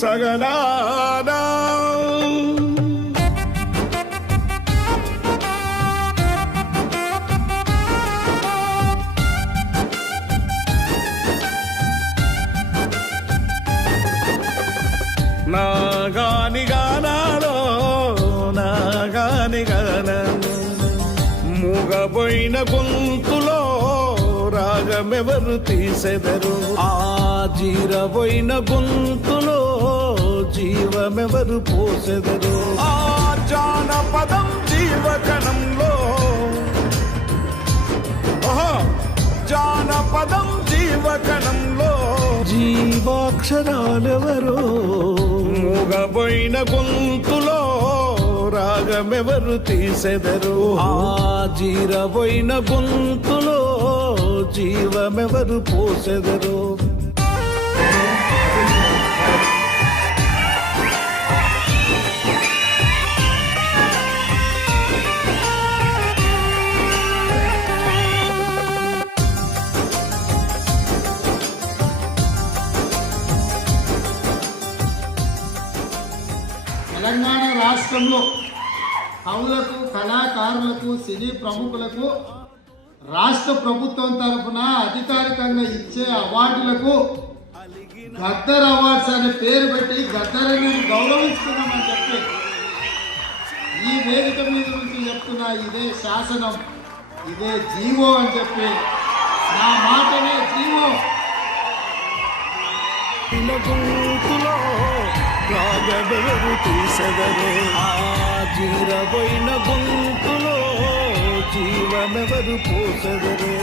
సగనా నాగాని గానాలో నాగాని గగన మూగబోయిన గొంతులో రాగమెవరు తీసెదరు? ఆ జీరబోయిన గొంతులో జీవమెవరు పోసెదరు? ఆ జానపదం జీవకణంలో జానపదం జీవకణంలో జీవాక్షరాలెవరో? మూగబోయిన గొంతు రాగమెవరు తీసెదరు? ఆ జీరవైన గొంతులో జీవమెవరు పోసెదరు? తెలంగాణ రాష్ట్రంలో కవులకు కళాకారులకు సినీ ప్రముఖులకు రాష్ట్ర ప్రభుత్వం తరఫున అధికారికంగా ఇచ్చే అవార్డులకు గద్దర్ అవార్డ్స్ అనే పేరు పెట్టి గద్దరని గౌరవిస్తున్నామని చెప్పి ఈ వేదిక మీద నుంచి చెప్తున్నా ఇదే శాసనం ఇదే జీవో అని చెప్పి నా మాటనే జీవో. పిల్ల తీసెదరు. ఆ జీరబోయిన గొంతులో జీవమెవరు పోసెదరు.